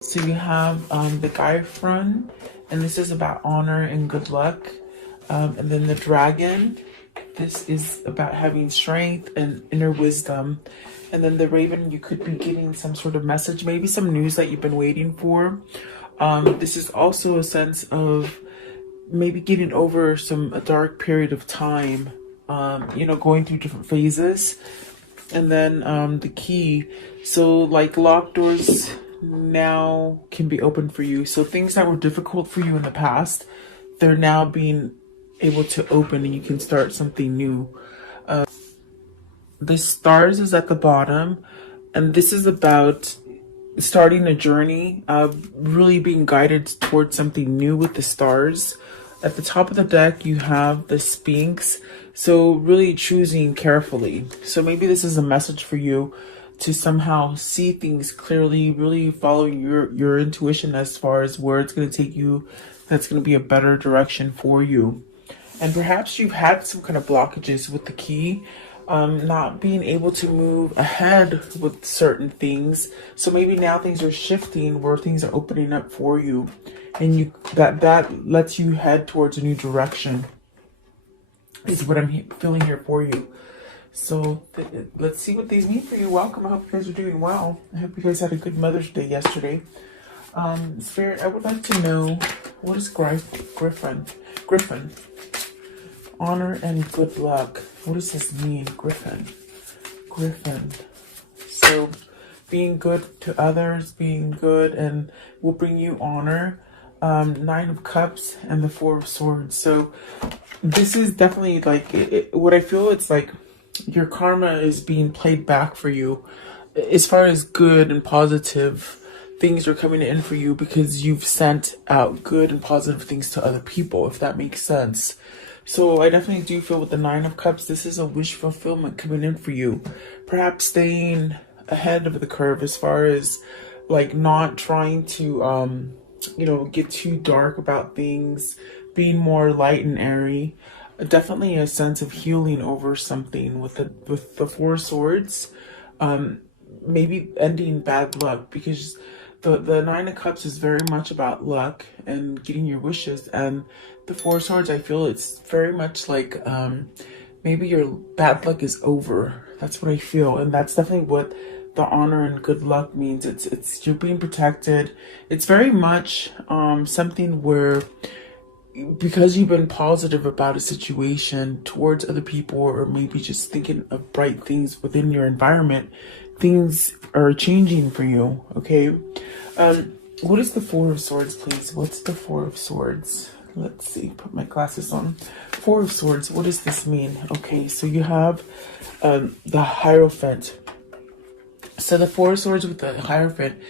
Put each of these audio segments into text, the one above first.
So you have the guy front, and this is about honor and good luck. And then the dragon, this is about having strength and inner wisdom. And then the raven, you could be getting some sort of message, maybe some news that you've been waiting for. This is also a sense of maybe getting over a dark period of time, going through different phases. And then the key, so like locked doors now can be open for you. So things that were difficult for you in the past, they're now being able to open and you can start something new. The stars is at the bottom, and this is about starting a journey, really being guided towards something new with the stars. At the top of the deck, you have the Sphinx, so really choosing carefully. So maybe this is a message for you to somehow see things clearly, really following your intuition as far as where it's going to take you. That's going to be a better direction for you. And perhaps you've had some kind of blockages with the key, not being able to move ahead with certain things. So maybe now things are shifting where things are opening up for you, and that lets you head towards a new direction is what I'm feeling here for you. So let's see what these mean for you. Welcome. I hope you guys are doing well. I hope you guys had a good Mother's Day yesterday. Spirit, I would like to know, what is Griffin? Honor and good luck. What does this mean, Griffin? So being good to others, being good, and will bring you honor. Nine of Cups and the Four of Swords. So this is definitely like what I feel. It's like your karma is being played back for you as far as good and positive things are coming in for you, because you've sent out good and positive things to other people, if that makes sense. So I definitely do feel with the Nine of Cups, this is a wish fulfillment coming in for you. Perhaps staying ahead of the curve as far as like not trying to, get too dark about things, being more light and airy. Definitely a sense of healing over something with the Four of Swords. Maybe ending bad luck, because the Nine of Cups is very much about luck and getting your wishes, and the Four of Swords, I feel it's very much like maybe your bad luck is over. That's what I feel, and that's definitely what the honor and good luck means. It's you're being protected. It's very much something where, because you've been positive about a situation towards other people, or maybe just thinking of bright things within your environment, things are changing for you. Okay. What is the Four of Swords, please? What's the Four of Swords? Let's see, put my glasses on. Four of Swords, what does this mean? Okay, so you have the Hierophant. So the Four of Swords with the Hierophant,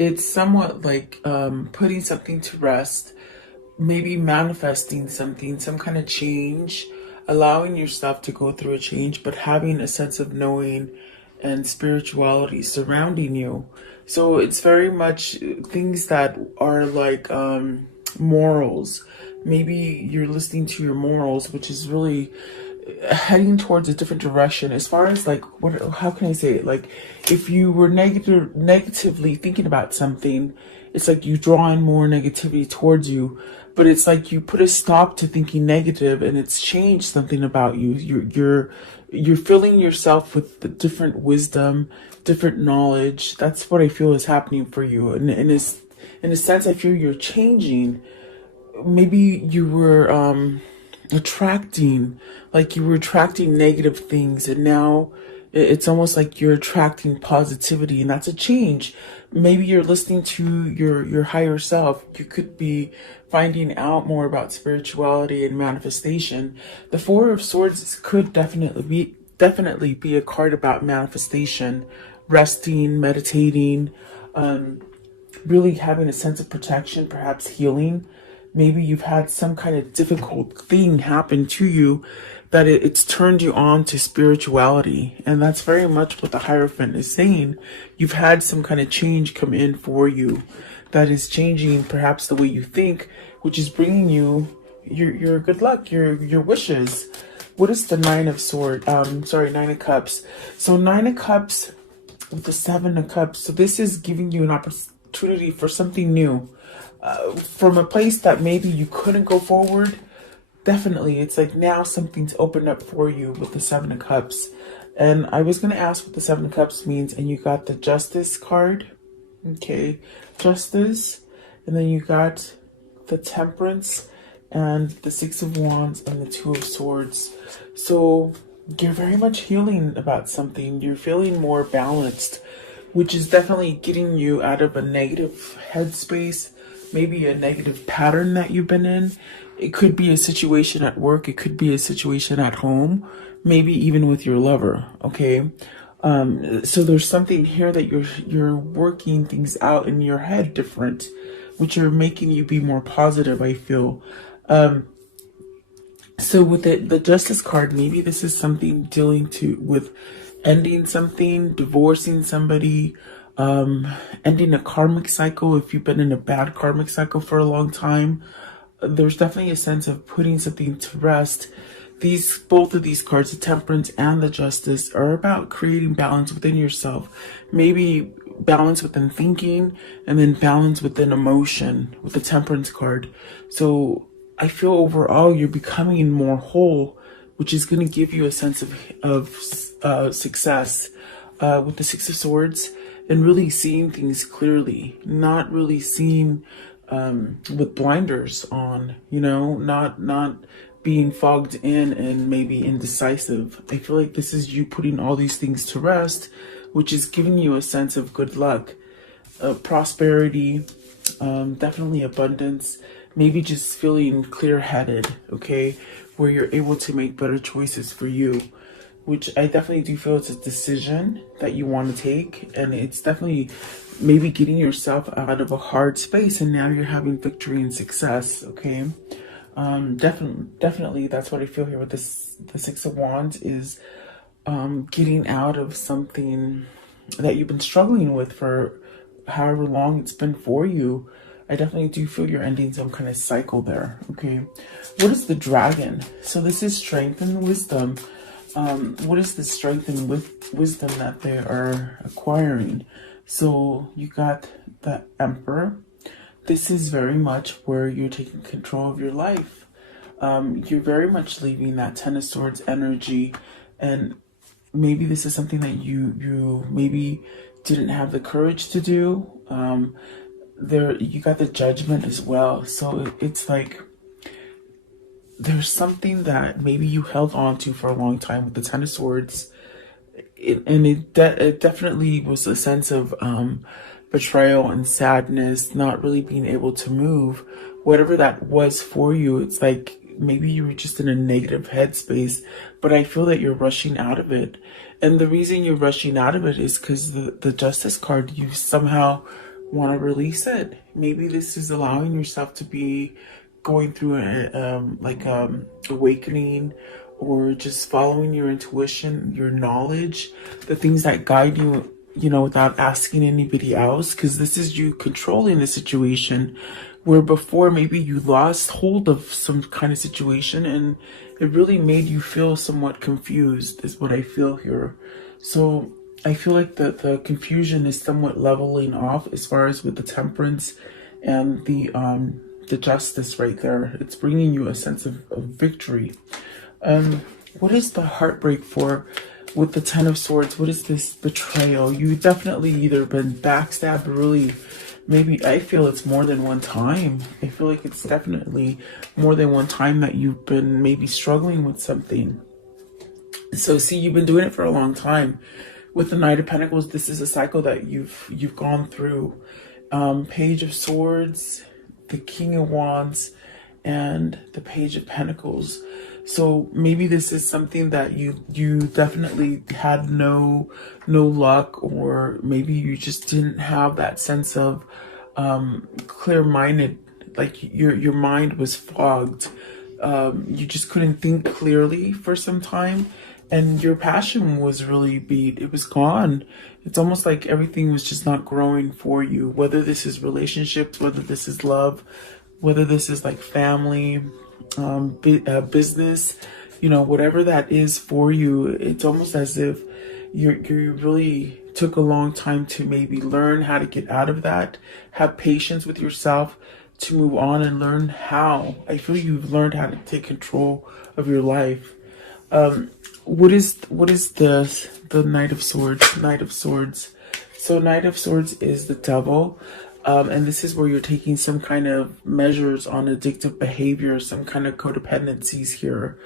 it's somewhat like putting something to rest, maybe manifesting something, some kind of change, allowing yourself to go through a change, but having a sense of knowing and spirituality surrounding you. So it's very much things that are like morals. Maybe you're listening to your morals, which is really heading towards a different direction as far as like, how can I say it? Like if you were negatively thinking about something, it's like you draw in more negativity towards you, but it's like you put a stop to thinking negative, and it's changed something about you. You're filling yourself with the different wisdom, different knowledge. That's what I feel is happening for you. And in a sense, I feel you're changing. Maybe you were attracting negative things, and now it's almost like you're attracting positivity, and that's a change. Maybe you're listening to your higher self. You could be finding out more about spirituality and manifestation. The Four of Swords could definitely be a card about manifestation, resting, meditating, really having a sense of protection, perhaps healing. Maybe you've had some kind of difficult thing happen to you that it's turned you on to spirituality. And that's very much what the Hierophant is saying. You've had some kind of change come in for you that is changing perhaps the way you think, which is bringing you your good luck, your wishes. What is the Nine of Cups? So Nine of Cups with the Seven of Cups. So this is giving you an opportunity opportunity for something new, from a place that maybe you couldn't go forward. Definitely, it's like now something's opened up for you with the Seven of Cups. And I was going to ask what the Seven of Cups means, and you got the Justice card. Okay, Justice. And then you got the Temperance and the Six of Wands and the Two of Swords. So you're very much healing about something. You're feeling more balanced, which is definitely getting you out of a negative headspace, maybe a negative pattern that you've been in. It could be a situation at work. It could be a situation at home, maybe even with your lover. Okay. So there's something here that you're working things out in your head different, which are making you be more positive, I feel. So with the Justice card, maybe this is something dealing with ending something, divorcing somebody, ending a karmic cycle. If you've been in a bad karmic cycle for a long time, there's definitely a sense of putting something to rest. Both of these cards, the Temperance and the Justice, are about creating balance within yourself. Maybe balance within thinking, and then balance within emotion with the Temperance card. So I feel overall you're becoming more whole, which is going to give you a sense of success with the Six of Swords, and really seeing things clearly, not really seeing with blinders on, not being fogged in and maybe indecisive. I feel like this is you putting all these things to rest, which is giving you a sense of good luck, prosperity, definitely abundance, maybe just feeling clear-headed, okay, where you're able to make better choices for you, which I definitely do feel it's a decision that you want to take, and it's definitely maybe getting yourself out of a hard space, and now you're having victory and success, okay? Definitely that's what I feel here with the Six of Wands is getting out of something that you've been struggling with for however long it's been for you. I definitely do feel you're ending some kind of cycle there, okay? What is the Dragon? So this is strength and wisdom. What is the strength and wisdom that they are acquiring? So you got the Emperor. This is very much where you're taking control of your life. You're very much leaving that Ten of Swords energy, and maybe this is something that you maybe didn't have the courage to do. You got the Judgment as well. So it's like there's something that maybe you held on to for a long time with the Ten of Swords. It definitely was a sense of betrayal and sadness, not really being able to move. Whatever that was for you, it's like maybe you were just in a negative headspace, but I feel that you're rushing out of it. And the reason you're rushing out of it is because the Justice card, you somehow want to release it. Maybe this is allowing yourself to be going through awakening, or just following your intuition, your knowledge, the things that guide you, without asking anybody else, because this is you controlling the situation, where before maybe you lost hold of some kind of situation and it really made you feel somewhat confused, is what I feel here. So I feel like the confusion is somewhat leveling off as far as with the Temperance and the Justice right there. It's bringing you a sense of victory. What is the heartbreak for with the Ten of Swords? What is this betrayal? You definitely either been backstabbed, really, maybe I feel it's more than one time. I feel like it's definitely more than one time that you've been maybe struggling with something. So see, you've been doing it for a long time. With the Knight of Pentacles, this is a cycle that you've gone through. Page of Swords, the King of Wands, and the Page of Pentacles. So maybe this is something that you definitely had no luck, or maybe you just didn't have that sense of clear-minded, like your mind was fogged. You just couldn't think clearly for some time, and your passion was really beat. It was gone. It's almost like everything was just not growing for you, whether this is relationships, whether this is love, whether this is like family, business, whatever that is for you. It's almost as if you really took a long time to maybe learn how to get out of that, have patience with yourself to move on and learn how. I feel you've learned how to take control of your life. What is the Knight of Swords? Knight of Swords. So Knight of Swords is the devil. And this is where you're taking some kind of measures on addictive behavior, some kind of codependencies here.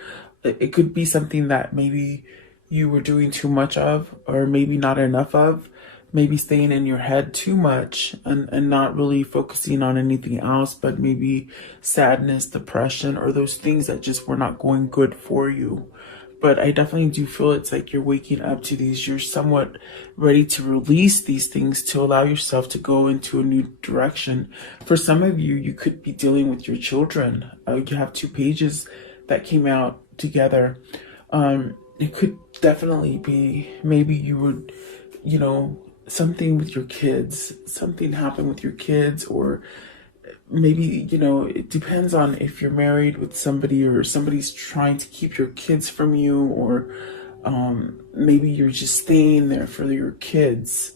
It could be something that maybe you were doing too much of, or maybe not enough of, maybe staying in your head too much and not really focusing on anything else, but maybe sadness, depression, or those things that just were not going good for you. But I definitely do feel it's like you're waking up to these. You're somewhat ready to release these things to allow yourself to go into a new direction. For some of you, you could be dealing with your children. You have two pages that came out together. It could definitely be maybe you would, something with your kids. Something happened with your kids, or maybe, it depends on if you're married with somebody or somebody's trying to keep your kids from you, or maybe you're just staying there for your kids,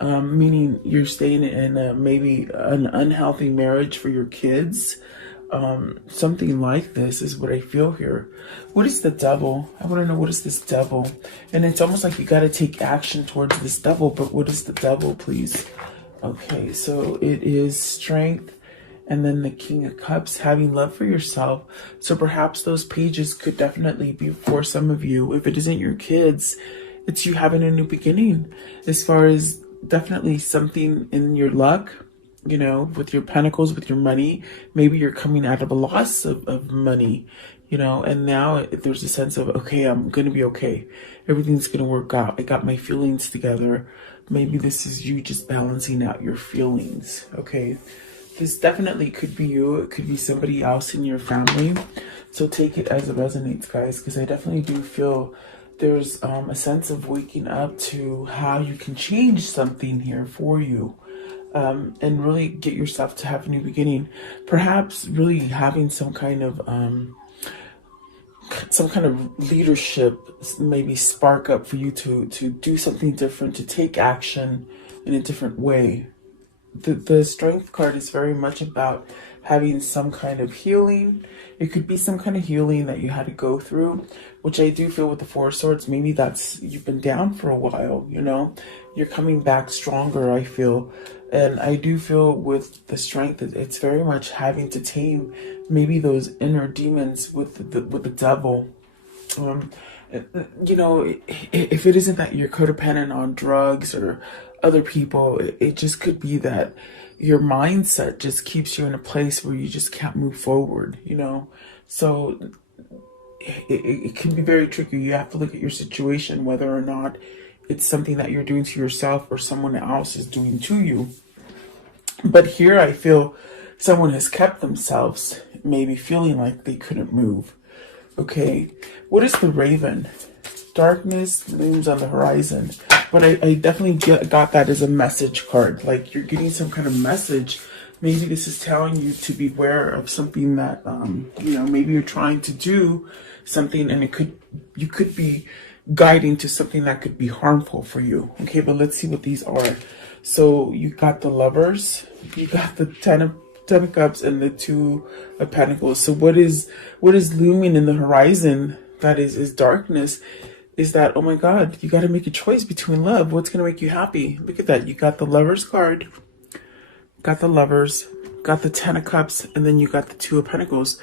meaning you're staying in maybe an unhealthy marriage for your kids. Something like this is what I feel here. What is the devil? I want to know, what is this devil? And it's almost like you got to take action towards this devil, but what is the devil, please? Okay, so it is strength. And then the King of Cups, having love for yourself. So perhaps those pages could definitely be for some of you. If it isn't your kids, it's you having a new beginning. As far as definitely something in your luck, with your pentacles, with your money. Maybe you're coming out of a loss of money, and now there's a sense of, okay, I'm going to be okay. Everything's going to work out. I got my feelings together. Maybe this is you just balancing out your feelings, okay? This definitely could be you. It could be somebody else in your family. So take it as it resonates, guys, because I definitely do feel there's a sense of waking up to how you can change something here for you, and really get yourself to have a new beginning. Perhaps really having some kind of leadership maybe spark up for you to do something different, to take action in a different way. The Strength card is very much about having some kind of healing. It could be some kind of healing that you had to go through, which I do feel with the Four of Swords. Maybe that's, you've been down for a while, you're coming back stronger, I feel. And I do feel with the Strength, it's very much having to tame maybe those inner demons with the devil. If it isn't that you're codependent on drugs or other people, it just could be that your mindset just keeps you in a place where you just can't move forward, so it can be very tricky. You have to look at your situation, whether or not it's something that you're doing to yourself or someone else is doing to you. But here I feel someone has kept themselves maybe feeling like they couldn't move. Okay, what is the Raven? Darkness looms on the horizon. But I definitely got that as a message card. Like you're getting some kind of message. Maybe this is telling you to beware of something that, maybe you're trying to do something, and you could be guiding to something that could be harmful for you. Okay, but let's see what these are. So you got the Lovers, you got the Ten of Cups, and the Two of Pentacles. So what is looming in the horizon that is darkness is that, oh my God, you got to make a choice between love. What's going to make you happy? Look at that. You got the Lovers card, got the Lovers, got the Ten of Cups, and then you got the Two of Pentacles.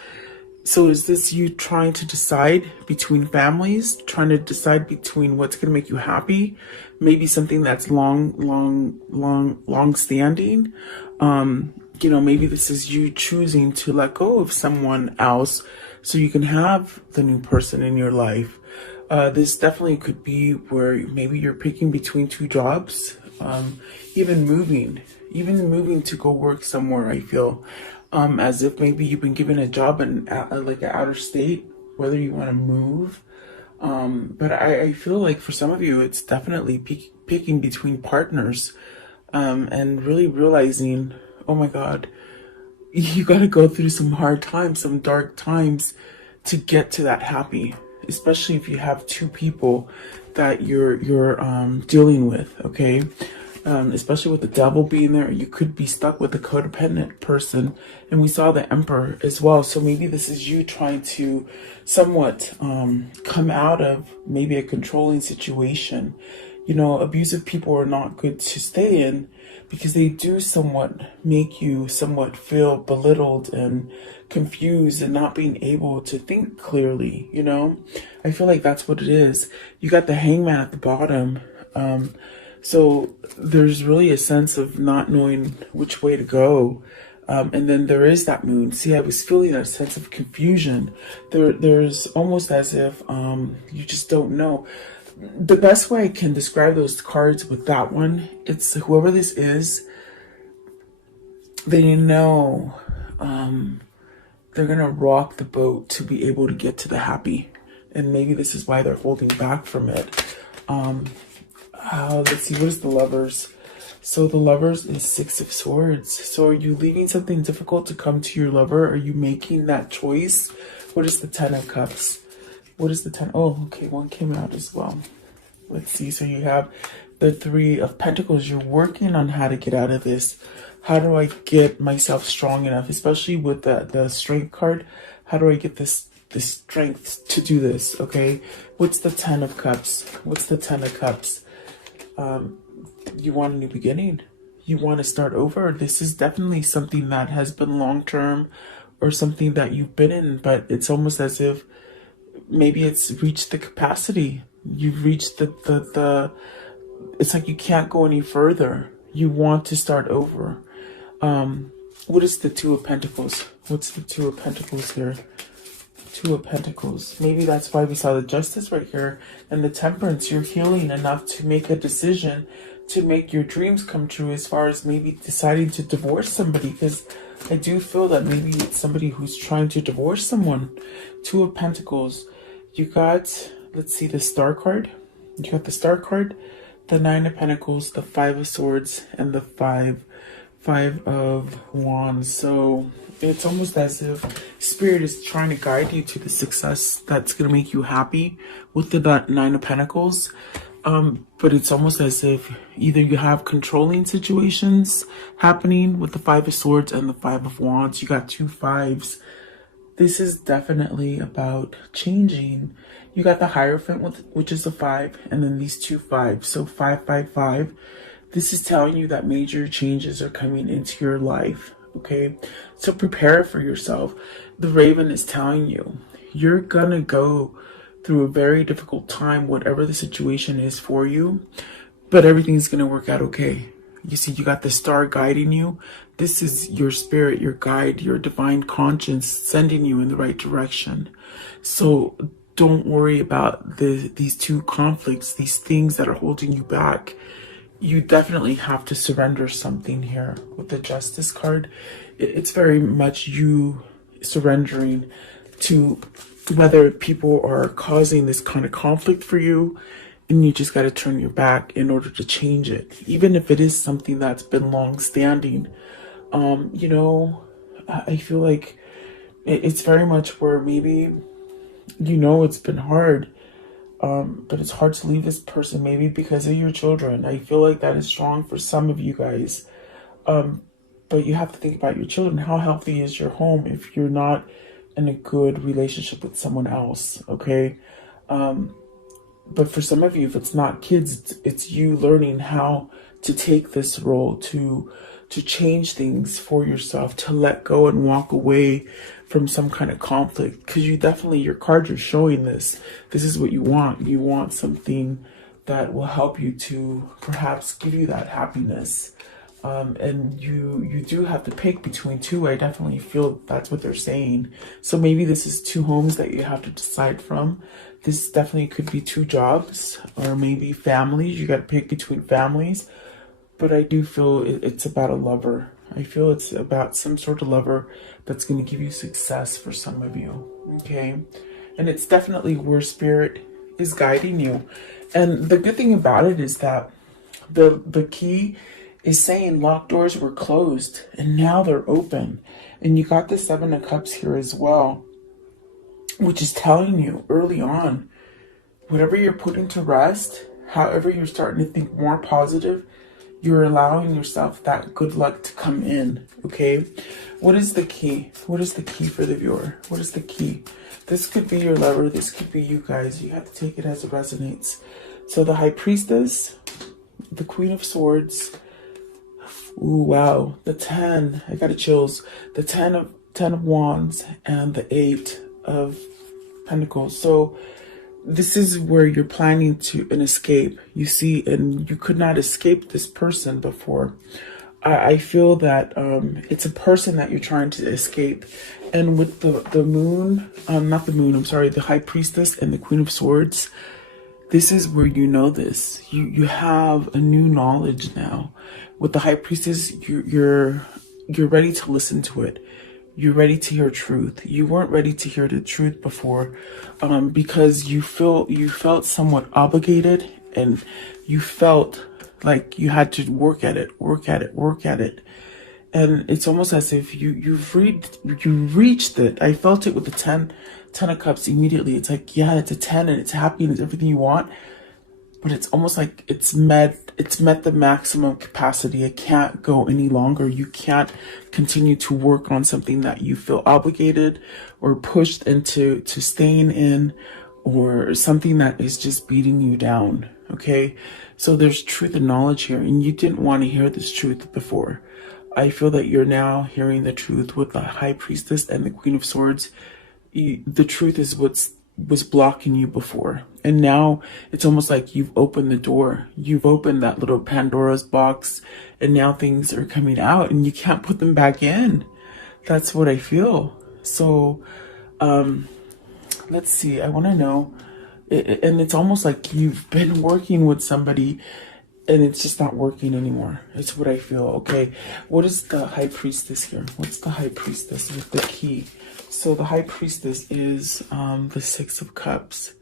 So is this you trying to decide between families, trying to decide between what's going to make you happy? Maybe something that's long standing. Maybe this is you choosing to let go of someone else so you can have the new person in your life. This definitely could be where maybe you're picking between two jobs, even moving to go work somewhere. I feel as if maybe you've been given a job in like an outer state, whether you want to move. But I feel like for some of you, it's definitely picking between partners, and really realizing, oh my God, you got to go through some hard times, some dark times to get to that happy. Especially if you have two people that you're dealing with, okay? Especially with the devil being there, you could be stuck with a codependent person. And we saw the Emperor as well. So maybe this is you trying to somewhat come out of maybe a controlling situation. You know, abusive people are not good to stay in because they do somewhat make you somewhat feel belittled and confused and not being able to think clearly, you know? I feel like that's what it is. You got the Hangman at the bottom. So there's really a sense of not knowing which way to go. And then there is that moon. See, I was feeling that sense of confusion. There's almost as if you just don't know. The best way I can describe those cards with that one, it's whoever this is, they know they're going to rock the boat to be able to get to the happy. And maybe this is why they're holding back from it. Let's see, what is the Lovers? So the Lovers is Six of Swords. So are you leaving something difficult to come to your lover? Are you making that choice? What is the Ten of Cups? What is the 10? Oh, okay, one came out as well. Let's see. So you have the Three of Pentacles. You're working on how to get out of this. How do I get myself strong enough? Especially with the Strength card. How do I get the strength to do this? Okay. What's the Ten of Cups? What's the Ten of Cups? You want a new beginning. You want to start over. This is definitely something that has been long-term or something that you've been in, but it's almost as if maybe it's reached the capacity. You've reached the it's like you can't go any further. You want to start over. What is the Two of Pentacles? What's the Two of Pentacles here? Two of Pentacles. Maybe that's why we saw the Justice right here and the Temperance. You're healing enough to make a decision to make your dreams come true, as far as maybe deciding to divorce somebody, because I do feel that maybe it's somebody who's trying to divorce someone. Two of Pentacles. You got, let's see, the Star card. You got the Star card, the Nine of Pentacles, the Five of Swords, and the Five of Wands. So it's almost as if Spirit is trying to guide you to the success that's going to make you happy with the Nine of Pentacles. But it's almost as if either you have controlling situations happening with the Five of Swords and the Five of Wands. You got two fives. This is definitely about changing. You got the Hierophant, which is a 5, and then these two fives. So 555. This is telling you that major changes are coming into your life. Okay, so prepare for yourself. The Raven is telling you you're gonna go through a very difficult time, whatever the situation is for you, but everything's gonna work out okay. You see, you got the Star guiding you. This is your spirit, your guide, your divine conscience sending you in the right direction. So don't worry about these two conflicts, these things that are holding you back. You definitely have to surrender something here. With the Justice card, it's very much you surrendering to whether people are causing this kind of conflict for you, and you just got to turn your back in order to change it. Even if it is something that's been long standing, you know, I feel like it's very much where maybe, you know, it's been hard, but it's hard to leave this person maybe because of your children. I feel like that is strong for some of you guys. But you have to think about your children. How healthy is your home if you're not in a good relationship with someone else? Okay. But for some of you, if it's not kids, it's you learning how to take this role, to change things for yourself, to let go and walk away from some kind of conflict. Because you definitely, your cards are showing this. This is what you want. You want something that will help you to perhaps give you that happiness. And you do have to pick between two. I definitely feel that's what they're saying. So maybe this is two homes that you have to decide from. This definitely could be two jobs, or maybe families. You got to pick between families. But I do feel it's about a lover. I feel it's about some sort of lover that's going to give you success for some of you. Okay. And it's definitely where Spirit is guiding you. And the good thing about it is that the key is saying locked doors were closed and now they're open. And you got the Seven of Cups here as well, which is telling you early on, whatever you're putting to rest, however you're starting to think more positive, you're allowing yourself that good luck to come in, okay? What is the key? What is the key for the viewer? What is the key? This could be your lover. This could be you guys. You have to take it as it resonates. So the High Priestess, the Queen of Swords. Ooh, wow. The 10. I got chills. The 10 of Wands and the 8 of Pentacles. So this is where you're planning to an escape, you see, and you could not escape this person before. I feel that it's a person that you're trying to escape. And with the moon, not the moon, I'm sorry, the High Priestess and the Queen of Swords, this is where you know this. You have a new knowledge now. With the High Priestess, you're ready to listen to it. You're ready to hear truth. You weren't ready to hear the truth before, because you felt somewhat obligated, and you felt like you had to work at it. And it's almost as if you reached it. I felt it with the 10 of Cups immediately. It's like, yeah, it's a 10 and it's happy and it's everything you want. But it's almost like it's met the maximum capacity. It can't go any longer. You can't continue to work on something that you feel obligated or pushed into staying in, or something that is just beating you down. Okay, so there's truth and knowledge here, and you didn't want to hear this truth before. I feel that you're now hearing the truth with the High Priestess and the Queen of Swords. The truth is was blocking you before, and now it's almost like you've opened the door. You've opened that little Pandora's box, and now things are coming out and you can't put them back in. That's what I feel. So let's see, I want to know, and it's almost like you've been working with somebody and it's just not working anymore. It's what I feel. Okay, what is the High Priestess here? What's the High Priestess with the key? So the High Priestess is the 6 of Cups.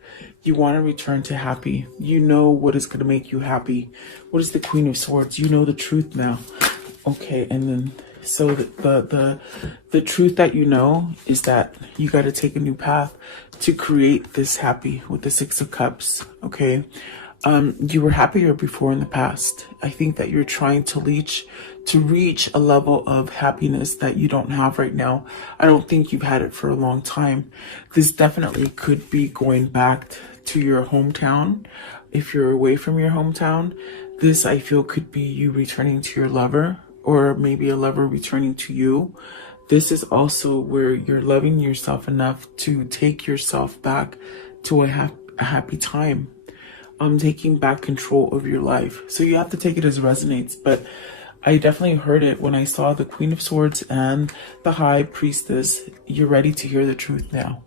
You want to return to happy. You know what is going to make you happy. What is the Queen of Swords? You know the truth now. Okay, and then so the truth that you know is that you got to take a new path to create this happy with the 6 of Cups. Okay, you were happier before in the past. I think that you're trying to reach a level of happiness that you don't have right now. I don't think you've had it for a long time. This definitely could be going back to your hometown. If you're away from your hometown, this I feel could be you returning to your lover, or maybe a lover returning to you. This is also where you're loving yourself enough to take yourself back to a happy time. Taking back control of your life. So you have to take it as it resonates, but I definitely heard it when I saw the Queen of Swords and the High Priestess. You're ready to hear the truth now.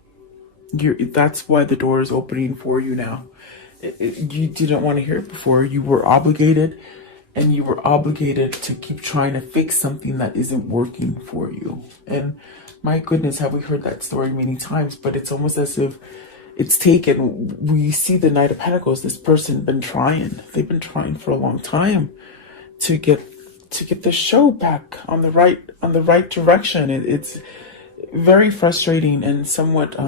That's why the door is opening for you now. You didn't want to hear it before. You were obligated, and you were obligated to keep trying to fix something that isn't working for you. And my goodness, have we heard that story many times, but it's almost as if it's taken. We see the Knight of Pentacles. This person been trying. They've been trying for a long time to get the show back on the right direction. It's very frustrating and somewhat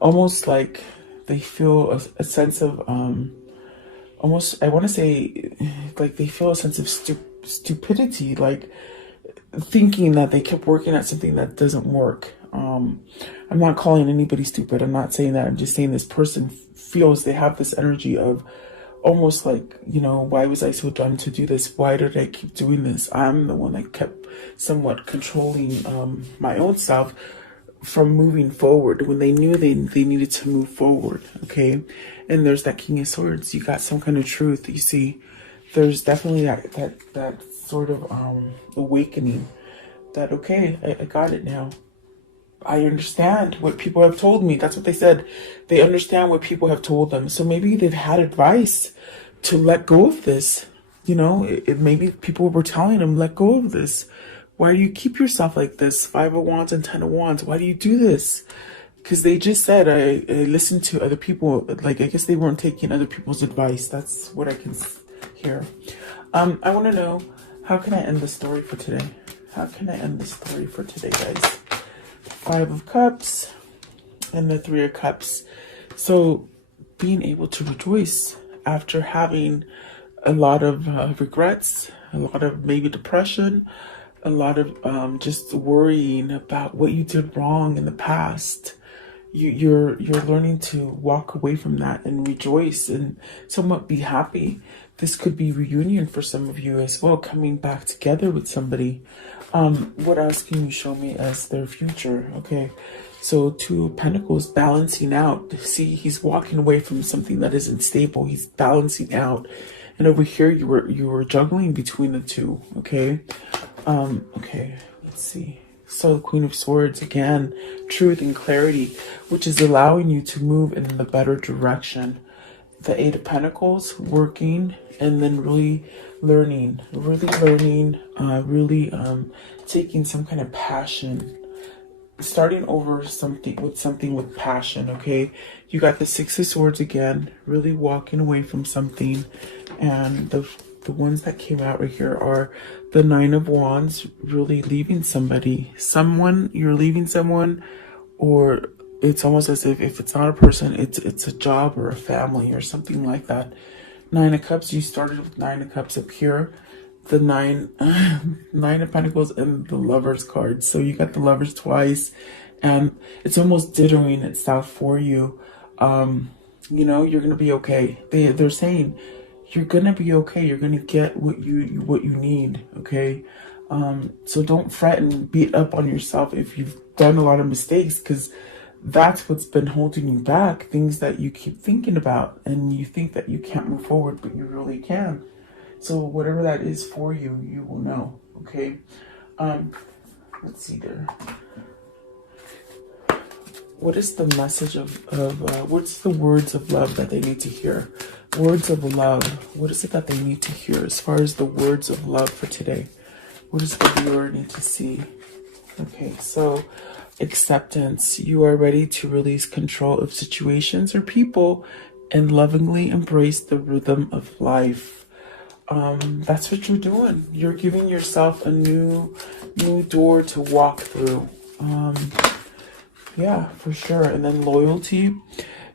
almost like they feel a sense of almost, I want to say, like they feel a sense of stupidity, like thinking that they kept working at something that doesn't work. I'm not calling anybody stupid. I'm not saying that. I'm just saying this person feels they have this energy of almost like, you know, why was I so dumb to do this? Why did I keep doing this? I'm the one that kept somewhat controlling my own self from moving forward when they knew they needed to move forward. Okay, and there's that King of Swords. You got some kind of truth. You see, there's definitely that sort of awakening that, okay, I got it now. I understand what people have told me. That's what they said. They understand what people have told them. So maybe they've had advice to let go of this. You know, maybe people were telling them, let go of this. Why do you keep yourself like this? 5 of Wands and 10 of Wands. Why do you do this? Because they just said, I listened to other people. Like, I guess they weren't taking other people's advice. That's what I can hear. I want to know, how can I end the story for today? How can I end the story for today, guys? 5 of Cups and the 3 of Cups. So being able to rejoice after having a lot of regrets, a lot of maybe depression, a lot of just worrying about what you did wrong in the past. You're learning to walk away from that and rejoice and somewhat be happy. This could be reunion for some of you as well, coming back together with somebody. What else can you show me as their future? Okay, so Two of Pentacles, balancing out. See, he's walking away from something that isn't stable. He's balancing out, and over here you were juggling between the two. Okay, okay. Let's see. So the Queen of Swords again, truth and clarity, which is allowing you to move in the better direction. The Eight of Pentacles, working, and then really learning, taking some kind of passion, starting over something with passion. Okay, you got the Six of Swords again, really walking away from something, and the ones that came out right here are the Nine of Wands, really leaving somebody, you're leaving someone, or it's almost as if it's not a person, it's a job or a family or something like that. Nine of Cups, you started with Nine of Cups up here, the nine of Pentacles, and the Lovers card. So you got the Lovers twice, and it's almost dithering itself for you. You know, you're gonna be okay. They're saying you're gonna be okay. You're gonna get what you need. Okay, so don't fret and beat up on yourself if you've done a lot of mistakes, because that's what's been holding you back. Things that you keep thinking about, and you think that you can't move forward, but you really can. So whatever that is for you, you will know. Okay. Let's see there. What is the message of what's the words of love that they need to hear? Words of love. What is it that they need to hear as far as the words of love for today? What does the viewer need to see? Okay, so acceptance. You are ready to release control of situations or people and lovingly embrace the rhythm of life. That's what you're doing. You're giving yourself a new door to walk through. Yeah, for sure. And then loyalty.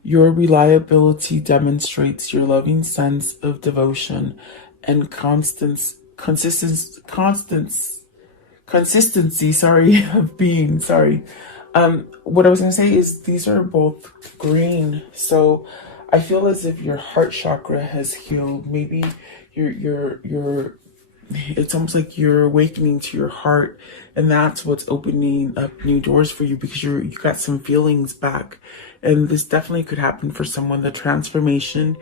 Your reliability demonstrates your loving sense of devotion and consistency, of being. What I was going to say is these are both green. So I feel as if your heart chakra has healed. Maybe it's almost like you're awakening to your heart, and that's what's opening up new doors for you, because you got some feelings back. And this definitely could happen for someone. The transformation,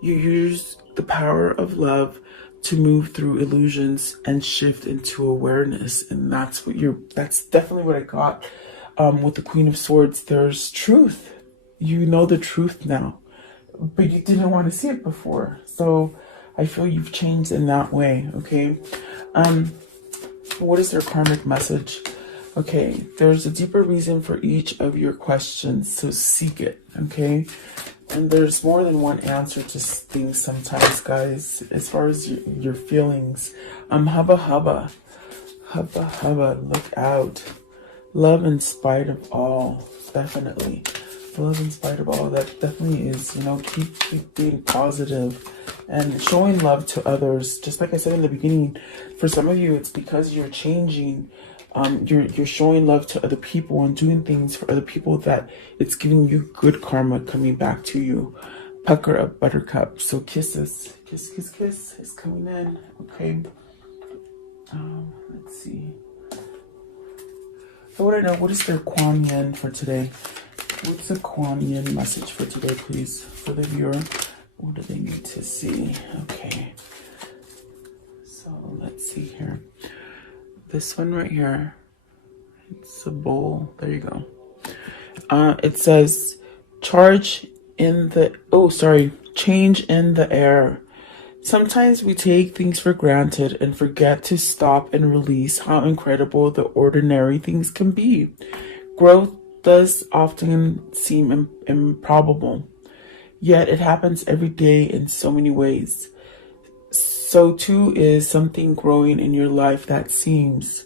you use the power of love to move through illusions and shift into awareness. And that's definitely what I got with the Queen of Swords. There's truth. You know the truth now, but you didn't want to see it before. So I feel you've changed in that way. Okay. What is their karmic message? Okay, there's a deeper reason for each of your questions, so seek it. Okay, and there's more than one answer to things sometimes, guys. As far as your feelings, hubba, look out. Love in spite of all, definitely. Love in spite of all, that definitely is, keep being positive and showing love to others. Just like I said in the beginning, for some of you, it's because you're changing. You're showing love to other people and doing things for other people that it's giving you good karma coming back to you. Pucker up, buttercup. So kisses. Kiss is coming in. Okay. Let's see. So what is their Kuan Yin for today? What's the Kuan Yin message for today, please? For the viewer, what do they need to see? Okay. So let's see here. This one right here, it's a bowl. There you go. It says, change in the air. Sometimes we take things for granted and forget to stop and release how incredible the ordinary things can be. Growth does often seem improbable, yet it happens every day in so many ways. So too is something growing in your life that seems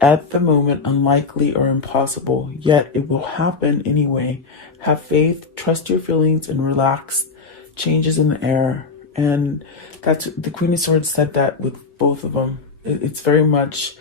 at the moment unlikely or impossible, yet it will happen anyway. Have faith, trust your feelings, and relax. Changes in the air. And that's the Queen of Swords said that with both of them. It's very much